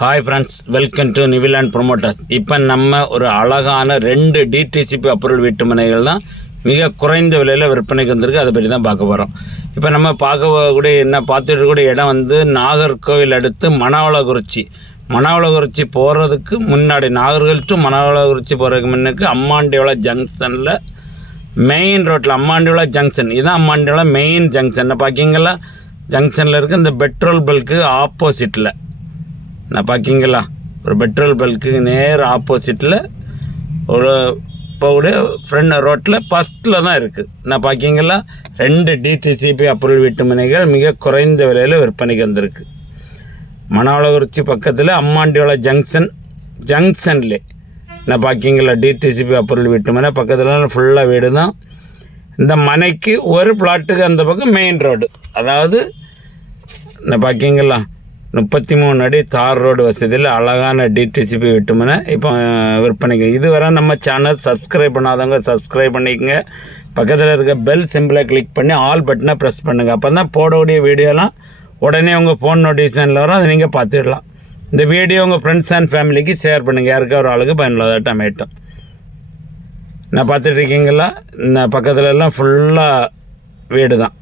Hi friends welcome to Niviland promoters இப்போ நம்ம ஒரு அழகான ரெண்டு டிடிசிபி அப்ரூவல் வீட்டு மனைகள் தான் மிக குறைந்த விலையில் விற்பனைக்கு வந்திருக்கு. அதை பற்றி தான் பார்க்க போகிறோம் இப்போ நம்ம பார்க்கக்கூடிய என்ன பார்த்துட்டு இருக்கக்கூடிய இடம் வந்து நாகர்கோவில் அடுத்து மணவளகுறிச்சி. மணவளகுறிச்சி போகிறதுக்கு முன்னாடி நாகர்கோவில் டு மணவளகுறிச்சி போகிறதுக்கு முன்னுக்கு அம்மாண்டியோள ஜங்ஷனில் மெயின் ரோட்டில் அம்மாண்டியோள ஜங்ஷன் இதுதான் அம்மாண்டியோள மெயின் ஜங்ஷன் பார்க்கிங்களா? ஜங்ஷனில் இருக்க இந்த பெட்ரோல் பல்க்கு ஆப்போசிட்டில் நான் பார்க்கிங்களா? ஒரு பெட்ரோல் பல்க்கு நேர் ஆப்போசிட்டில் ஒரு போகக்கூடிய ஃப்ரெண்ட் ரோட்டில் ஃபஸ்ட்டில் தான் இருக்குது நான் பார்க்கிங்களா? ரெண்டு டிடிசிபி அப்ரூவல் வீட்டு மனைகள் மிக குறைந்த விலையில் விற்பனைக்கு வந்திருக்கு. மணவளகுறிச்சி பக்கத்தில் அம்மாண்டியோள ஜங்ஷன் ஜங்ஷன்லே நான் பார்க்கிங்களா? டிடிசிபி அப்ரூவல் வீட்டு மனை பக்கத்தில் ஃபுல்லாக வீடு தான். இந்த மனைக்கு ஒரு பிளாட்டுக்கு அந்த பக்கம் மெயின் ரோடு அதாவது நான் பார்க்கிங்களா? முப்பத்தி மூணு அடி தார் ரோடு வசதியில் அழகான டிடிசிபி விட்டுமனை இப்போ அஹ், விற்பனைக்கு. இதுவரை நம்ம சேனல் சப்ஸ்கிரைப் பண்ணாதவங்க சப்ஸ்கிரைப் பண்ணிக்கங்க. பக்கத்தில் இருக்க பெல் சிம்பிளை கிளிக் பண்ணி ஆல் பட்டனை ப்ரெஸ் பண்ணுங்கள் அப்போ தான் போடக்கூடிய வீடியோலாம் உடனே உங்கள் ஃபோன் நோட்டிஃபிகேஷனில் வரும். அதை நீங்கள் பார்த்துடலாம். இந்த வீடியோ உங்கள் ஃப்ரெண்ட்ஸ் அண்ட் ஃபேமிலிக்கு ஷேர் பண்ணுங்கள் யாருக்கா ஒரு ஆளுக்கு பயனுள்ளதாட்டம் அமையட்டும் நான் பார்த்துட்ருக்கீங்களா இந்த பக்கத்துல எல்லாம் ஃபுல்லாக வீடு தான்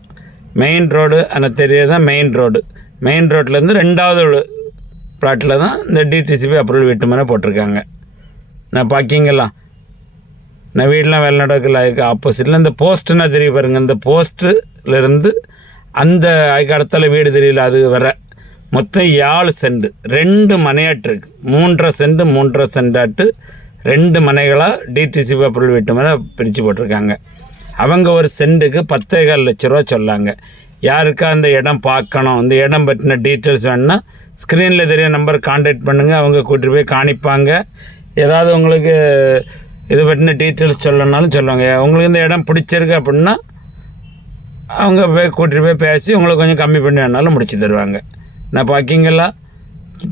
மெயின் ரோடு ஆனால் தெரியாது தான் மெயின் ரோடு மெயின் ரோட்லேருந்து ரெண்டாவது பிளாட்டில் தான் இந்த டிடிசிபி அப்ரூவல் வீட்டு மேலே போட்டிருக்காங்க. நான் பார்க்கிங்களா நான் வீடெலாம் வேலை நடக்கல அதுக்கு ஆப்போசிட்டில் இந்த போஸ்ட்டுன்னா தெரிய பாருங்கள் இந்த போஸ்ட்டுலேருந்து அந்த அதுக்கு அடுத்தால வீடு தெரியல அது வர மொத்தம் ஏழு செண்டு ரெண்டு மனையாட்டிருக்கு மூன்றரை செண்டு மூன்றரை சென்டாட்டு ரெண்டு மனைகளாக டிடிசிபி அப்ரூவல் வீட்டு மேலே பிரித்து போட்டிருக்காங்க. அவங்க ஒரு சென்ட்டுக்கு பத்தேகால் லட்ச ரூபா சொல்லாங்க. யாருக்கா அந்த இடம் பார்க்கணும் அந்த இடம் பற்றின டீட்டெயில்ஸ் வேணுன்னா ஸ்க்ரீனில் தெரிய நம்பர் காண்டாக்ட் பண்ணுங்கள் அவங்க கூட்டிகிட்டு போய் காணிப்பாங்க. ஏதாவது உங்களுக்கு இது பற்றின டீட்டெயில்ஸ் சொல்லணும்னாலும் சொல்லுவாங்க. உங்களுக்கு இந்த இடம் பிடிச்சிருக்கு அப்படின்னா அவங்க போய் கூட்டிகிட்டு போய் பேசி உங்களுக்கு கொஞ்சம் கம்மி பண்ணி வேணாலும் முடிச்சு தருவாங்க. நான் பார்க்கிங்களா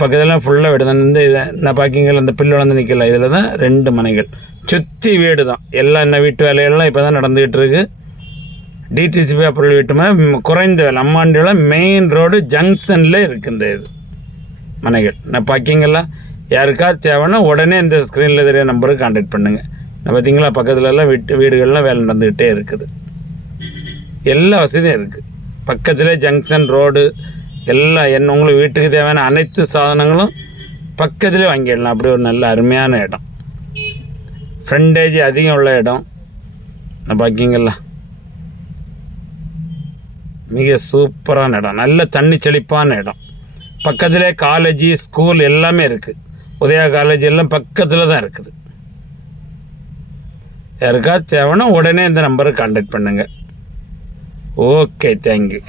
பக்கத்தில் ஃபுல்லாக வீடு தான். இந்த இதை நான் பார்க்கிங்கல இந்த பில்லு வளர்ந்து நிற்கல இதில் தான் ரெண்டு மனைகள். சுற்றி வீடு தான் எல்லாம் இந்த வீட்டு வேலையெல்லாம் இப்போ தான் நடந்துக்கிட்டு இருக்குது டிடிசி பேப்பரில் விட்டுமே குறைந்த வேலை. அம்மாண்டியில் மெயின் ரோடு ஜங்ஷனில் இருக்குது இந்த இது. மனைகள். நான் பார்க்கிங்களா யாருக்காவது தேவைன்னா உடனே இந்த ஸ்க்ரீனில் தெரிய நம்பருக்கு காண்டாக்ட் பண்ணுங்கள் நான் பார்த்தீங்களா பக்கத்துலலாம் வீட்டு வீடுகள்லாம் வேலை நடந்துக்கிட்டே இருக்குது. எல்லா வசதியும் இருக்குது பக்கத்தில் ஜங்ஷன் ரோடு எல்லாம் என்ன உங்களுக்கு வீட்டுக்கு தேவையான அனைத்து சாதனங்களும் பக்கத்துலேயே வாங்கிடலாம். அப்படி ஒரு நல்ல அருமையான இடம். ஃப்ரண்டேஜ் அதிகம் உள்ள இடம். நான் பார்க்கிங்களா மிக சூப்பரான இடம். நல்ல தண்ணி செழிப்பான இடம். பக்கத்திலே காலேஜ் ஸ்கூல் எல்லாமே இருக்குது உதயா காலேஜ் எல்லாம் பக்கத்தில் தான் இருக்குது. யாருக்கா தேவைன்னா உடனே இந்த நம்பருக்கு கான்டாக்ட் பண்ணுங்கள் ஓகே தேங்க்யூ